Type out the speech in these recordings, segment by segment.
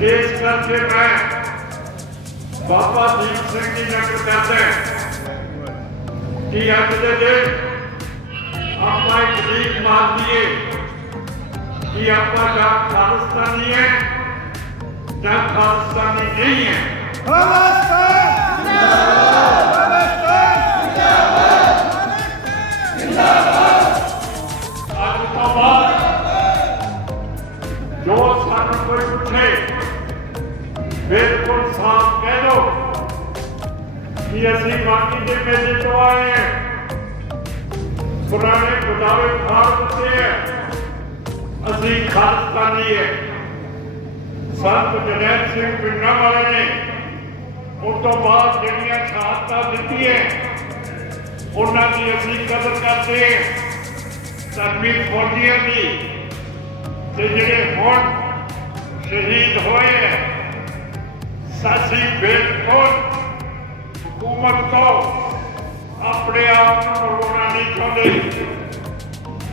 ਇਸ ਕਰਕੇ ਮੈਂ ਬਾਬਾ ਦੀਪ ਸਿੰਘ ਜੀ ਨਗਰ ਕਹਿੰਦੇ ਕਿ ਅੱਜ ਦੇ ਦਿਨ ਆਪਾਂ ਇੱਕ ਲੀਕ ਮਾਰ ਦਈਏ ਕਿ ਆਪਾਂ ਜਾਂ ਖਾਲਿਸਤਾਨੀ ਹੈ ਜਾਂ ਖਾਲਿਸਤਾਨੀ ਨਹੀਂ ਹੈ। ਅੱਜ ਕਿ ਅਸੀਂ ਦੇ ਮੇਲੇ ਤੋਂ ਪੁਰਾਣੇ ਬਦਾਵੇ ਫਾੜ ਦਿੱਤੇ ਅਸੀਂ ਖਾਲਸਤਾਨੀ ਹੈ ਸੰਤ ਜਨੈਲ ਸਿੰਘ ਪਿੰਡਾਂ ਵਾਲੇ ਨੇ ਉਸ ਤੋਂ ਬਾਅਦ ਜਿਹੜੀਆਂ ਸ਼ਹਾਦਤਾਂ ਦਿੱਤੀਆਂ ਉਹਨਾਂ ਦੀ ਅਸੀਂ ਕਦਰ ਕਰਦੇ ਹਾਂ ਧਰਮੀ ਫੌਜੀਆਂ ਦੀ। ਤੇ ਜਿਹੜੇ ਹੁਣ ਸ਼ਹੀਦ ਹੋਏ ਹੈ ਸਾਸੀ ਬਿਲਕੁਲ ਹਕੂਮਤ ਤੋਂ ਆਪਣੇ ਆਪ ਨੂੰ ਮਰਵਾਉਣਾ ਨਹੀਂ ਚਾਹੁੰਦੇ।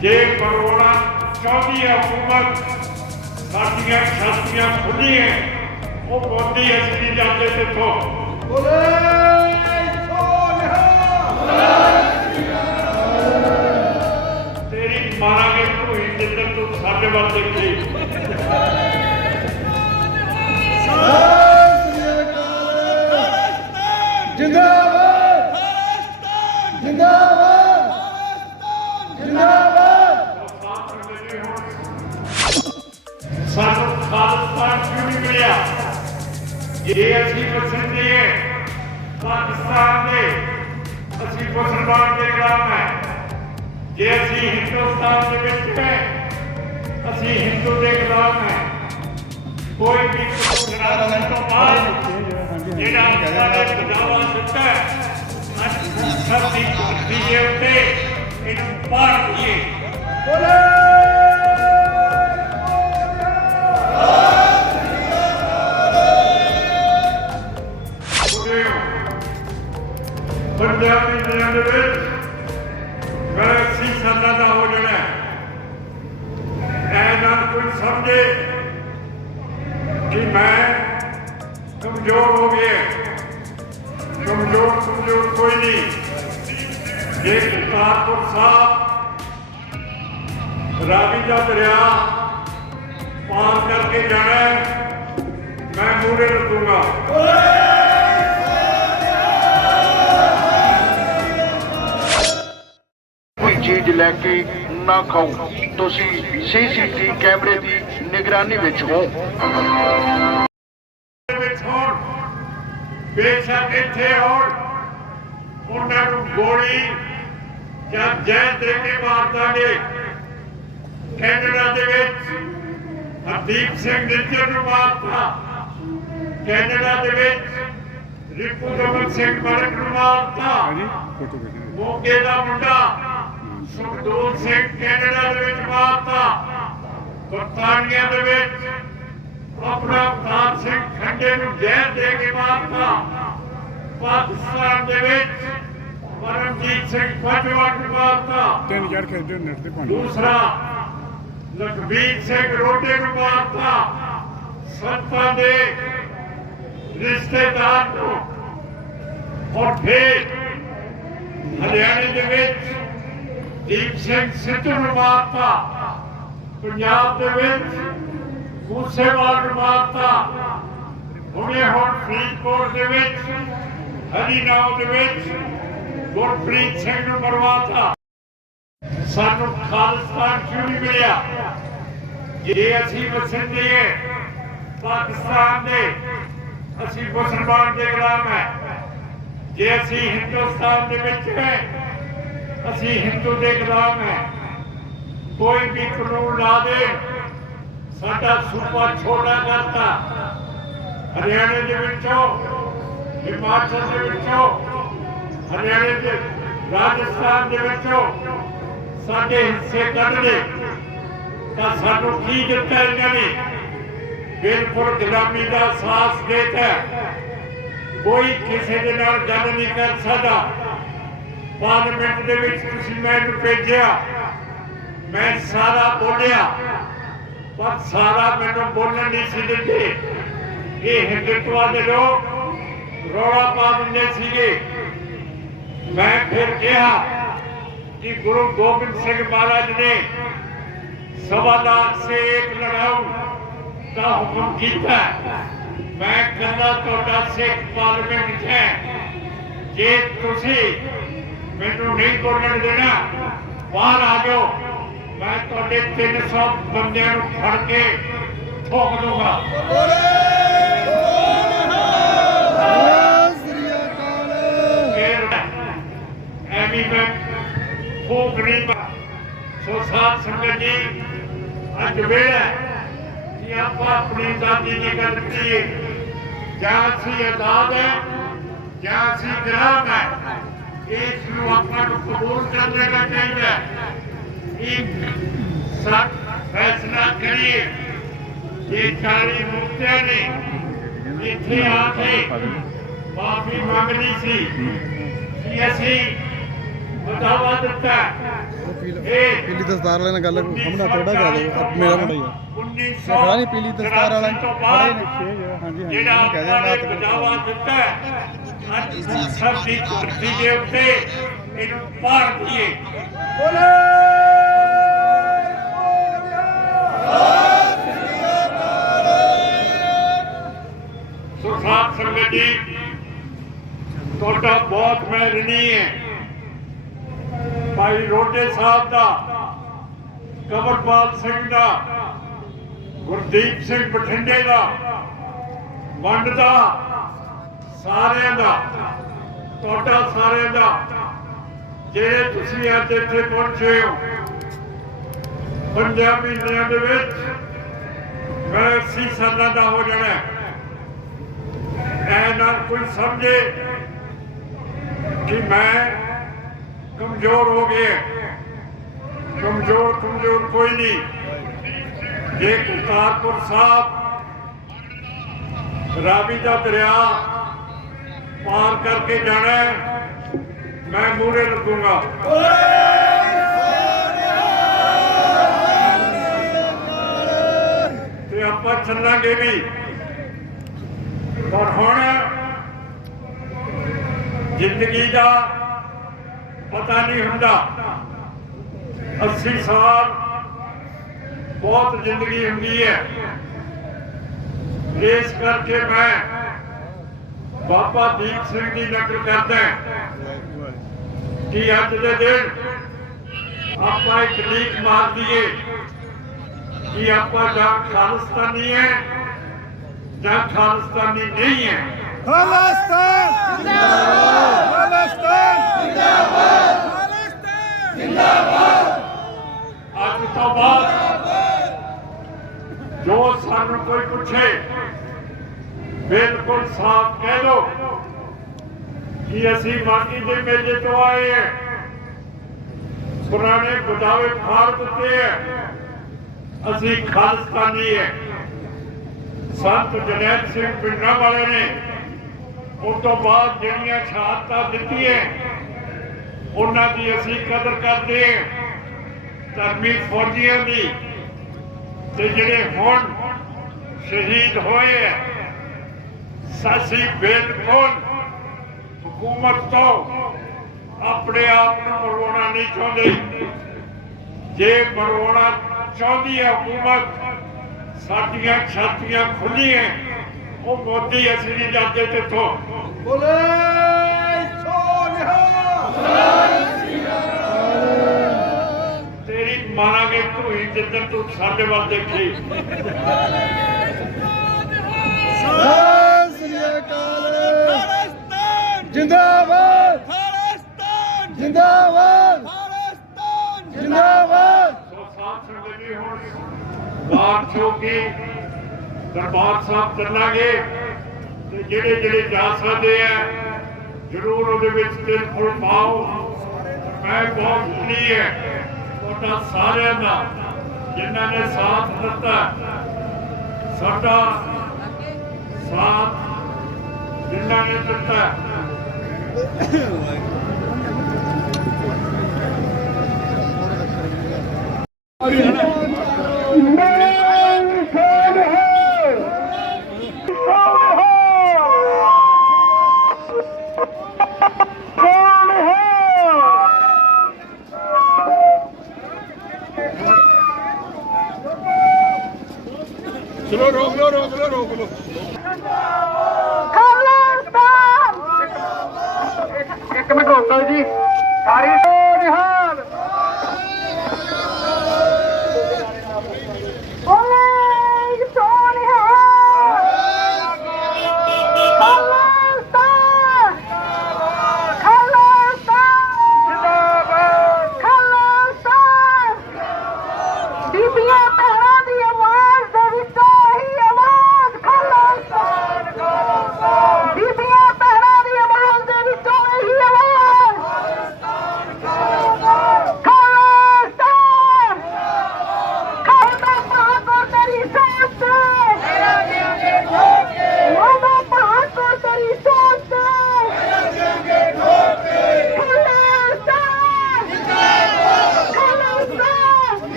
ਜੇ ਮਰਵਾਉਣਾ ਚਾਹੁੰਦੀ ਹੈ ਹਕੂਮਤ ਸਾਡੀਆਂ ਛਾਤੀਆਂ ਖੁੱਲੀਆਂ ਉਹ ਬੋਦੀ ਅਸੀਂ ਜਾਂਦੇ ਕਿੱਥੋਂ? ਤੇਰੀ ਮਾਰਾਂਗੇ ਭੂਈ ਜਿੱਦਣ ਤੂੰ ਸਾਡੇ ਵੱਲ ਦੇਖੀ। ਹਿੰਦੁਸਤਾਨ ਦੇ ਵਿੱਚ ਹੈ। ਅਸੀਂ ਹਿੰਦੂ ਦੇ ਖਿਲਾਫ ਹੈ। ਕੋਈ ਵੀ ਕੁਰਾਨ ਤੋਂ ਬਾਅਦ ਜਿਹੜਾ ਸਾਡੇ ਬਦਾਵਾ ਦਿੱਤਾ ਹੈ, ਅੱਜ ਸਭ ਦੀ ਧਰਤੀ ਦੇ ਉੱਤੇ ਇਹਨੂੰ ਪਾੜ ਦਈਏ ਪੰਜਾਬੀ ਦਿਨਾਂ ਦੇ ਵਿੱਚ ਮੈਂ ਸੀ ਸਾਲਾਂ ਦਾ ਹੋ ਜਾਣਾ ਐ ਨਾ ਕੋਈ ਸਮਝੇ ਕਿ ਮੈਂ ਕਮਜ਼ੋਰ ਹੋ ਗਿਆ ਕਮਜ਼ੋਰ ਕਮਜ਼ੋਰ ਕੋਈ ਨਹੀਂ ਜੇ ਕਰਤਾਰਪੁਰ ਸਾਹਿਬ ਰਾਵੀ ਦਾ ਦਰਿਆ ਪਾਰ ਕਰਕੇ ਜਾਣਾ ਹੈ, ਮੈਂ ਮੂਰੇ ਲੱਗੂਗਾ ਚੀਜ਼ ਲੈ ਕੇ ਨਾ ਖਾਓ। ਤੁਸੀਂ ਸੀਸੀਟੀ ਕੈਮਰੇ ਦੀ ਨਿਗਰਾਨੀ ਵਿੱਚ ਹੋ। ਬੇਸ਼ੱਕ ਇੱਥੇ ਹੋਣ। ਉਹਨਾਂ ਨੂੰ ਗੋਲੀ ਜਾਂ ਜੈਨ ਦੇ ਕੇ ਮਾਰ ਦਾਂਗੇ। ਕੈਨੇਡਾ ਦੇ ਵਿੱਚ ਹਰਦੀਪ ਸਿੰਘ ਨਿੱਜਰ ਨੂੰ ਮਾਰਤਾ। ਕੈਨੇਡਾ ਦੇ ਵਿੱਚ ਰਿਪੂ ਦਮਨ ਸਿੰਘ ਮਲਕ ਨੂੰ ਮਾਰਤਾ। ਮੋਗੇ ਦਾ ਮੁੰਡਾ ਸੁਖਦੂਰ ਸਿੰਘ ਕੈਨੇਡਾ ਦੇ ਵਿੱਚ ਮਾਰਤਾ। ਬਰਤਾਨੀਆ ਦੇ ਵਿੱਚ ਆਪਣਾ ਅਵਤਾਰ ਸਿੰਘ ਖੰਡੇ ਨੂੰ ਜ਼ਹਿਰ ਦੇ ਕੇ ਮਾਰਤਾ। ਪਾਕਿਸਤਾਨ ਦੇ ਵਿੱਚ ਪਰਮਜੀਤ ਸਿੰਘ ਫਾਟਵਾ ਨੂੰ ਮਾਰਤਾ। ਤਿੰਨ ਯਾਰ ਖੇਡੋ ਨੈਟ ਤੇ ਪਾਣੀ ਦੂਸਰਾ ਲਖਬੀਰ ਸਿੰਘ ਰੋਡੇ ਨੂੰ ਮਾਰਤਾ। ਸੰਤਾਂ ਦੇ ਰਿਸ਼ਤੇਦਾਰ ਨੂੰ। ਔਰ ਫਿਰ ਹਰਿਆਣੇ ਦੇ ਵਿੱਚ ਦੀਪ ਸਿੰਘ ਸਿੱਧੂ ਨੂੰ ਪੰਜਾਬ ਦੇ ਵਿੱਚ ਮੂਸੇਵਾਲ ਨੂੰ ਹੁਣੇ ਹੁਣ ਫਰੀਦਕੋਟ ਦੇ ਵਿੱਚ ਹਰੀਨਾਉ ਦੇ ਵਿੱਚ ਗੁਰਪ੍ਰੀਤ ਸਿੰਘ ਨੂੰ ਮਰਵਾਤਾ ਸਾਨੂੰ ਖਾਲਿਸਤਾਨ ਕਿਉਂ ਨਹੀਂ ਮਿਲਿਆ? ਜੇ ਅਸੀਂ ਵਸੰਦੇ ਪਾਕਿਸਤਾਨ ਦੇ, ਅਸੀਂ ਮੁਸਲਮਾਨ ਦੇ ਗੁਲਾਮ ਹੈ। ਜੇ ਅਸੀਂ ਹਿੰਦੁਸਤਾਨ ਦੇ ਵਿੱਚ ਹੈ ਅਸੀਂ ਹਿੰਦੂ ਦੇ ਖਿਲਾਫ ਹੈ। ਕੋਈ ਵੀ ਕਾਨੂੰਨ ਲਾ ਦੇ, ਸਾਡਾ ਸੂਬਾ ਛੋਟਾ ਕਰਤਾ। ਹਰਿਆਣੇ ਦੇ ਵਿੱਚੋਂ, ਹਿਮਾਚਲ ਦੇ ਵਿੱਚੋਂ, ਹਰਿਆਣੇ ਦੇ, ਰਾਜਸਥਾਨ ਦੇ ਵਿੱਚੋਂ ਸਾਡੇ ਹਿੱਸੇ ਕੱਢ ਲਏ ਤਾਂ ਸਾਨੂੰ ਕੀ ਦਿੱਤਾ ਇਹਨਾਂ ਨੇ? ਬਿਲਕੁਲ ਗੁਲਾਮੀ ਦਾ ਸਾਥ ਦੇਤਾ। ਕੋਈ ਕਿਸੇ ਦੇ ਨਾਲ ਗੱਲ ਨਹੀਂ ਕਰ ਸਕਦਾ। ਪਾਰਲੀਮੈਂਟ ਦੇ ਵਿੱਚ ਤੁਸੀਂ ਮੈਨੂੰ ਭੇਜਿਆ ਮੈਂ ਸਾਰਾ ਬੋਲਿਆ ਪਰ ਸਾਰਾ ਮੈਨੂੰ ਬੋਲਣ ਨਹੀਂ ਸੀ ਦਿੰਦੇ ਇਹ ਹਿੰਦੂਤਵਾ ਦੇ ਲੋਕ ਰੌਲਾ ਪਾ ਦਿੰਦੇ ਸੀਗੇ ਮੈਂ ਫਿਰ ਕਿਹਾ कि गुरु गोविंद सिंह महाराज ने सवा लाख से एक लड़ाऊ का हुक्म किया मैं कला ਤੁਹਾਡਾ ਸਿੱਖ ਪਾਰਲੀਮੈਂਟ ਹੈ ਜੇ ਤੁਸੀਂ ਮੈਨੂੰ ਨਹੀਂ ਬੋਲਣ ਦੇਣਾ। ਬਾਹਰ ਆ ਜਾਓ। ਮੈਂ ਤੁਹਾਡੇ 300 ਬੰਦਿਆਂ ਨੂੰ ਫੜ ਕੇ ਠੋਕ ਦੂੰਗਾ ਫਿਰ ਐਵੇਂ ਮੈਂ ਖੂਬ ਗਰੀਬ ਸੋ ਸਾਧ ਸੰਗਤ ਜੀ ਅੱਜ ਵੇਲਾ ਆਪਾਂ ਆਪਣੀ ਦਾਦੀ ਦੀ ਗੱਲ ਕਰੀਏ। ਜਾਂ ਅਸੀਂ ਆਜ਼ਾਦ ਹੈ ਜਾਂ ਅਸੀਂ ਗੁਲਾਮ ਹੈ। ਇਸ ਨੂੰ ਆਪਾਂ ਨੂੰ ਕਬੂਲ ਕਰ ਲੈਣਾ ਚਾਹੀਦਾ ਹੈ ਇੱਕ ਸੱਚ ਫੈਸਲਾ ਕਰੀਏ। ਇਹ ਚਾਲੀ ਮੁਕਤਿਆਂ ਨੇ ਇੱਥੇ ਆ ਕੇ ਮਾਫੀ ਮੰਗਣੀ ਸੀ ਕਿ ਅਸੀਂ ਬਤਾਵਾ ਦਿੱਤਾ ਇਹ ਪੀਲੀ ਦਸਤਾਰ ਵਾਲੇ ਨਾਲ ਗੱਲ ਹਮਨਾ ਥੋੜਾ ਕਰਾ ਦਿਓ ਮੇਰਾ ਮੁੰਡਾ ਹੀ ਆ। ਖੜਾ ਨਹੀਂ ਪੀਲੀ ਦਸਤਾਰ ਵਾਲਾ ਹਾਂਜੀ ਹਾਂਜੀ ਕਹਿ ਦੇਣਾ ਬਤਾਵਾ ਦਿੱਤਾ ਅੱਜ ਸਭ ਧਰਤੀ ਦੇ ਉੱਤੇ ਇਹਨੂੰ ਪਾੜ ਦਈਏ ਸੁਖਾਤ ਸੰਗਤ ਜੀ ਤੁਹਾਡਾ ਬਹੁਤ ਮੈਂ ਰਣੀ ਹੈ। ਭਾਈ ਰੋਡੇ ਸਾਹਿਬ ਦਾ ਕਮਰਪਾਲ ਸਿੰਘ ਦਾ, ਗੁਰਦੀਪ ਸਿੰਘ ਬਠਿੰਡੇ ਦਾ, ਵੰਡ ਦਾ ਸਾਰਿਆਂ ਦਾ, ਤੁਹਾਡਾ ਸਾਰਿਆਂ ਦਾ ਜਿਹੜੇ ਤੁਸੀਂ ਅੱਜ ਇੱਥੇ ਪਹੁੰਚੇ ਹੋ, ਪੰਜਾਂ ਮਹੀਨਿਆਂ ਦੇ ਵਿੱਚ ਮੈਂ 80 ਸਾਲਾਂ ਦਾ ਹੋ ਜਾਣਾ ਐ ਨਾ ਕੋਈ ਸਮਝੇ ਕਿ ਮੈਂ ਕਮਜ਼ੋਰ ਹੋ ਗਿਆ ਕਮਜ਼ੋਰ ਕਮਜ਼ੋਰ ਕੋਈ ਨਹੀਂ। ਜੇ ਕਰਤਾਰਪੁਰ ਸਾਹਿਬ, ਰਾਵੀ ਦਾ ਦਰਿਆ ਪਾਰ ਕਰਕੇ ਜਾਣਾ ਮੈਂ ਮੂਹਰੇ ਲੱਗੂਗਾ। ਤੇ ਆਪਾਂ ਚੱਲਾਂਗੇ ਵੀ। ਪਰ ਹੁਣ ਜ਼ਿੰਦਗੀ ਦਾ ਪਤਾ ਨਹੀਂ ਹੁੰਦਾ। 80 ਸਾਲ ਬਹੁਤ ਜ਼ਿੰਦਗੀ ਹੁੰਦੀ ਹੈ। ਇਸ ਕਰਕੇ ਮੈਂ ਬਾਬਾ ਦੀਪ ਸਿੰਘ ਦੀ ਨਕਲ ਕਰਦਾ ਕਿ ਅੱਜ ਦੇ ਦਿਨ ਆਪਾਂ ਇੱਕ ਲੀਕ ਮਾਰ ਦਈਏ ਕਿ ਆਪਾਂ ਜਾਂ ਖਾਲਿਸਤਾਨੀ ਹੈ ਜਾਂ ਖਾਲਿਸਤਾਨੀ ਨਹੀਂ ਹੈ। ਖਾਲਿਸਤਾਨ ਅੱਜ ਤੋਂ ਬਾਅਦ ਜੋ ਸਾਨੂੰ ਕੋਈ ਪੁੱਛੇ ਬਿਲਕੁਲ ਸਾਫ਼ ਕਹਿ ਦੋ ਕਿ ਅਸੀਂ ਮਾਗੀ ਦੇ ਮੇਲੇ ਤੋਂ ਆਏ ਹਾਂ। ਪੁਰਾਣੇ ਬਦਾਵੇ ਫਾੜ ਦਿੱਤੇ ਹੈ। ਅਸੀਂ ਖਾਲਸਤਾਨੀ ਹੈ। ਸੰਤ ਜਨੈਲ ਸਿੰਘ ਪਿੰਡਾਂ ਵਾਲੇ ਨੇ ਉਸ ਤੋਂ ਬਾਅਦ ਜਿਹੜੀਆਂ ਸ਼ਹਾਦਤਾਂ ਦਿੱਤੀਆਂ, ਉਹਨਾਂ ਦੀ ਅਸੀਂ ਕਦਰ ਕਰਦੇ ਹਾਂ। ਧਰਮੀ ਫੌਜੀਆਂ ਦੀ ਤੇ ਜਿਹੜੇ ਹੁਣ ਸ਼ਹੀਦ ਹੋਏ ਆ ਸਾਸੀ ਬਿਲਕੁਲ ਹਕੂਮਤ ਤੋਂ ਆਪਣੇ ਆਪ ਨੂੰ ਮਰਵਾਉਣਾ ਨਹੀਂ ਚਾਹੁੰਦੇ। ਜੇ ਮਰਵਾਉਣਾ ਚਾਹੁੰਦੀ ਹੈ ਹਕੂਮਤ ਸਾਡੀਆਂ ਛਾਤੀਆਂ ਖੁੱਲੀਆਂ ਉਹ ਮੋਦੀ ਅਸੀਂ ਨਹੀਂ ਜਾਂਦੇ ਤਿੱਥੋਂ ਤੇਰੀ ਮਾਰਾਂਗੇ ਧੂਈ ਜਿੱਦਣ ਤੂੰ ਸਾਡੇ ਵੱਲ ਦੇਖੀ ਸਤਿ ਸ੍ਰੀ ਅਕਾਲ ਜਿੰਦਾਬਾਦ। ਜਿੰਦਾਬਾਦ ਜਿੰਦਾਬਾਦ। ਸੋ ਸਾਥ ਸੰਗਤ ਜੀ ਹੁਣ ਬਾਹਰ ਚੋ ਕੇ ਦਰਬਾਰ ਸਾਹਿਬ ਚੱਲਾਂਗੇ ਤੇ ਜਿਹੜੇ ਜਿਹੜੇ ਜਾ ਸਕਦੇ ਆ ਜ਼ਰੂਰ ਉਹਦੇ ਵਿੱਚ ਦਿਲ ਫੁੱਲ ਪਾਓ। ਮੈਂ ਬਹੁਤ ਦੁਖੀ ਹੈ ਤੁਹਾਡਾ ਸਾਰਿਆਂ ਦਾ ਜਿਨ੍ਹਾਂ ਨੇ ਸਾਥ ਦਿੱਤਾ। ਸਾਡਾ ਸਾਥ ਜਿਨ੍ਹਾਂ ਨੇ ਦਿੱਤਾ। Hadi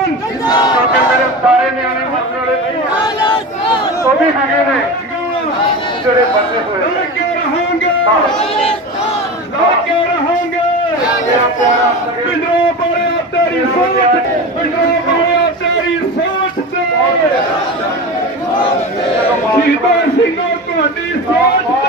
ਸਕੂਲ ਕਿਉਂਕਿ ਮੇਰੇ ਸਾਰੇ ਨਿਆਣੇ ਮਰਨ ਵਾਲੇ ਨਹੀਂ ਆ। ਉਹ ਵੀ ਹੈਗੇ ਨੇ ਜਿਹੜੇ ਬਚੇ ਹੋਏ ਨੇ। ਲੜਕੇ ਰਹੋਗੇ? ਲੜਕੇ ਰਹੋਗੇ? ਮੇਰਾ ਪਿਆਰਾ ਸਕੇ ਪਿੰਡੋਂ ਪੜਿਆ ਤੇਰੀ ਸੋਚ ਪਿੰਡੋਂ ਪੜਿਆ ਤੇਰੀ ਸੋਚ ਤੇ। ਜਦੋਂ ਮਾਂ- ਸ਼ਹੀਦਾਂ ਸਿੰਘੋ ਤੁਹਾਡੀ ਸੋਚ